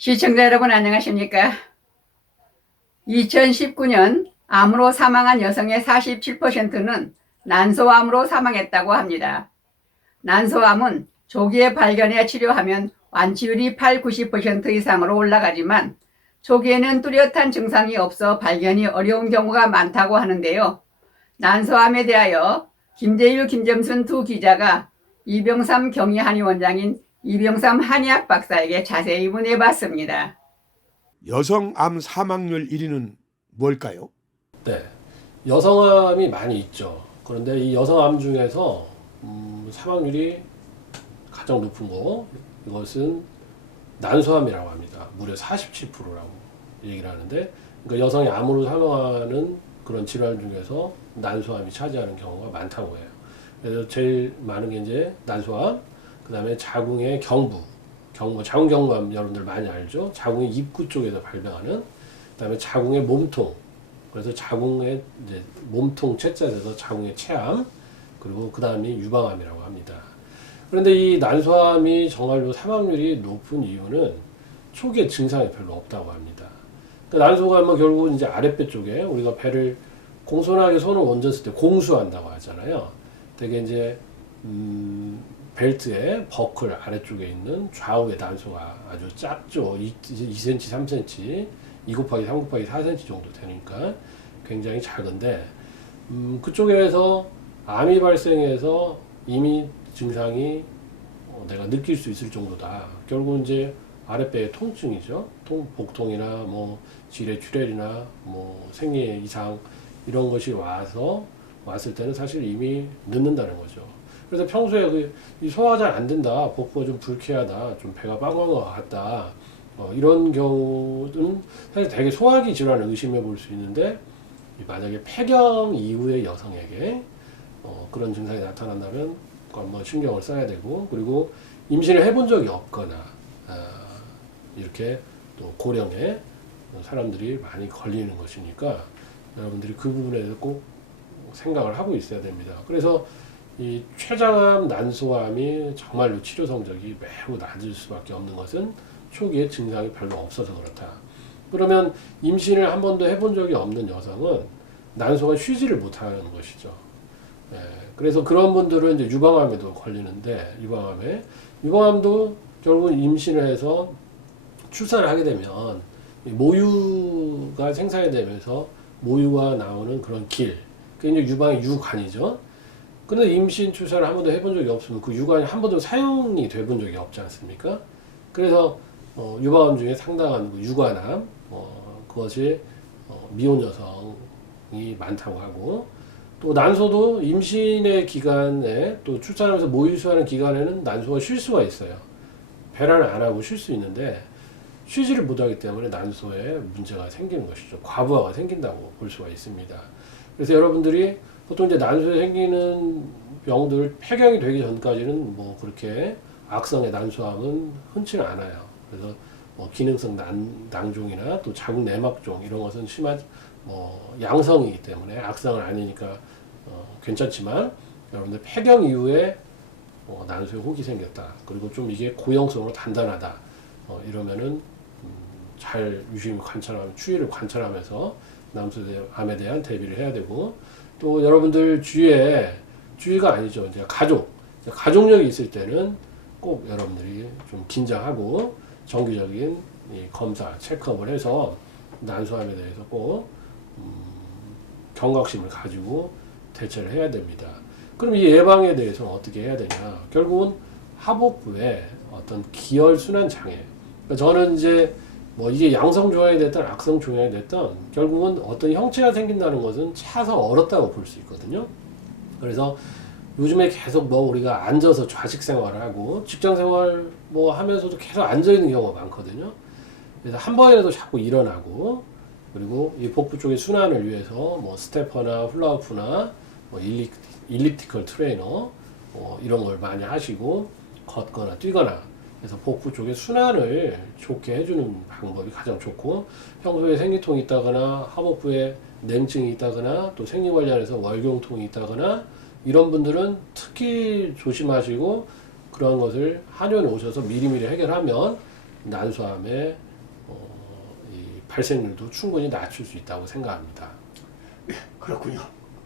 시청자 여러분 안녕하십니까? 2019년 암으로 사망한 여성의 47%는 난소암으로 사망했다고 합니다. 난소암은 조기에 발견해 치료하면 완치율이 8, 90% 이상으로 올라가지만 초기에는 뚜렷한 증상이 없어 발견이 어려운 경우가 많다고 하는데요. 난소암에 대하여 김재일, 김점순 두 기자가 이병삼 경희한의 원장인 이병삼 한의학 박사에게 자세히 문의해봤습니다. 여성 암 사망률 1위는 뭘까요? 네. 여성암이 많이 있죠. 그런데 이 여성암 중에서 음, 사망률이 가장 높은 거 이것은 난소암이라고 합니다. 무려 47%라고 얘기를 하는데 그러니까 여성이 암으로 사망하는 그런 질환 중에서 난소암이 차지하는 경우가 많다고 해요. 그래서 제일 많은 게 이제 난소암, 그 다음에 자궁의 경부, 경부, 자궁 경부암 여러분들 많이 알죠? 자궁의 입구 쪽에서 발병하는, 그 다음에 자궁의 몸통, 그래서 자궁의 이제 몸통 채자에서 자궁의 체암 그리고 그 다음이 유방암이라고 합니다. 그런데 이 난소암이 정말로 사망률이 높은 이유는 초기에 증상이 별로 없다고 합니다. 그 난소암은 결국은 이제 아랫배 쪽에 우리가 배를 공손하게 손을 얹었을 때 공수한다고 하잖아요. 되게 이제 음, 벨트의 버클 아래쪽에 있는 좌우의 난소가 아주 작죠. 2, 2cm, 3cm, 2 곱하기 3 곱하기 4cm 정도 되니까 굉장히 작은데 음, 그쪽에서 암이 발생해서 이미 증상이 어, 내가 느낄 수 있을 정도다. 결국 이제 아랫배의 통증이죠. 통, 복통이나 뭐 지뢰 출혈이나 뭐 생리 이상 이런 것이 와서 왔을 때는 사실 이미 늦는다는 거죠. 그래서 평소에 그, 이 소화 잘 안 된다, 복부가 좀 불쾌하다, 좀 배가 빵빵한 것 같다, 어, 이런 경우는 사실 되게 소화기 질환을 의심해 볼 수 있는데 만약에 폐경 이후의 여성에게 어, 그런 증상이 나타난다면 뭐 신경을 써야 되고 그리고 임신을 해본 적이 없거나 아, 이렇게 또 고령의 사람들이 많이 걸리는 것이니까 여러분들이 그 부분에 대해서 꼭 생각을 하고 있어야 됩니다. 그래서 이 췌장암, 난소암이 정말로 치료 성적이 매우 낮을 수밖에 없는 것은 초기에 증상이 별로 없어서 그렇다. 그러면 임신을 한 번도 해본 적이 없는 여성은 난소가 쉬지를 못하는 것이죠. 예, 그래서 그런 분들은 이제 유방암에도 걸리는데 유방암에 유방암도 결국 임신을 해서 출산을 하게 되면 이 모유가 생산이 되면서 모유가 나오는 그런 길, 그게 이제 유방의 유관이죠. 근데 임신 출산을 한 번도 해본 적이 없으면 그 유관이 한 번도 사용이 돼본 적이 없지 않습니까? 그래서 어, 유방암 중에 상당한 그 유관암, 어, 그것이 어, 미혼 여성이 많다고 하고 또 난소도 임신의 기간에 또 출산하면서 모유수하는 기간에는 난소가 쉴 수가 있어요. 배란을 안 하고 쉴 수 있는데 쉬지를 못하기 때문에 난소에 문제가 생기는 것이죠. 과부하가 생긴다고 볼 수가 있습니다. 그래서 여러분들이 보통 이제 난소에 생기는 병들 폐경이 되기 전까지는 뭐 그렇게 악성의 난소암은 흔치는 않아요. 그래서 뭐 기능성 난, 낭종이나 또 자궁 내막종 이런 것은 심한 뭐 양성이기 때문에 악성은 아니니까 어, 괜찮지만 여러분들 폐경 이후에 어, 난소에 혹이 생겼다. 그리고 좀 이게 고형성으로 단단하다. 어, 이러면은 음, 잘 유심히 관찰하면 추이를 관찰하면서 남소암에 대한 대비를 해야 되고 또 여러분들 주위에 주위가 아니죠. 이제 가족 가족력이 있을 때는 꼭 여러분들이 좀 긴장하고 정기적인 이 검사 체크업을 해서 난소암에 대해서 꼭 음, 경각심을 가지고 대처를 해야 됩니다. 그럼 이 예방에 대해서는 어떻게 해야 되냐? 결국은 하복부에 어떤 기혈 순환 장애. 그러니까 저는 이제 뭐 이게 양성 종양이 됐든 악성 종양이 됐든 결국은 어떤 형체가 생긴다는 것은 차서 얼었다고 볼 수 있거든요. 그래서 요즘에 계속 뭐 우리가 앉아서 좌식 생활을 하고 직장 생활 뭐 하면서도 계속 앉아 있는 경우가 많거든요. 그래서 한 번이라도 자꾸 일어나고 그리고 이 복부 쪽의 순환을 위해서 뭐 스테퍼나 훌라후프나 뭐 일리, 일리프티컬 트레이너 뭐 이런 걸 많이 하시고 걷거나 뛰거나 그래서 복부 쪽에 순환을 좋게 해주는 방법이 가장 좋고 평소에 생리통이 있다거나 하복부에 냉증이 있다거나 또 생리 관련해서 월경통이 있다거나 이런 분들은 특히 조심하시고 그러한 것을 한의원에 오셔서 미리미리 해결하면 난소암의 어, 발생률도 충분히 낮출 수 있다고 생각합니다. 예, 그렇군요.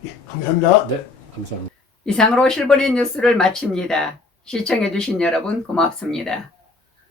예, 감사합니다. 네, 감사합니다. 이상으로 실버린 뉴스를 마칩니다. 시청해주신 여러분 고맙습니다.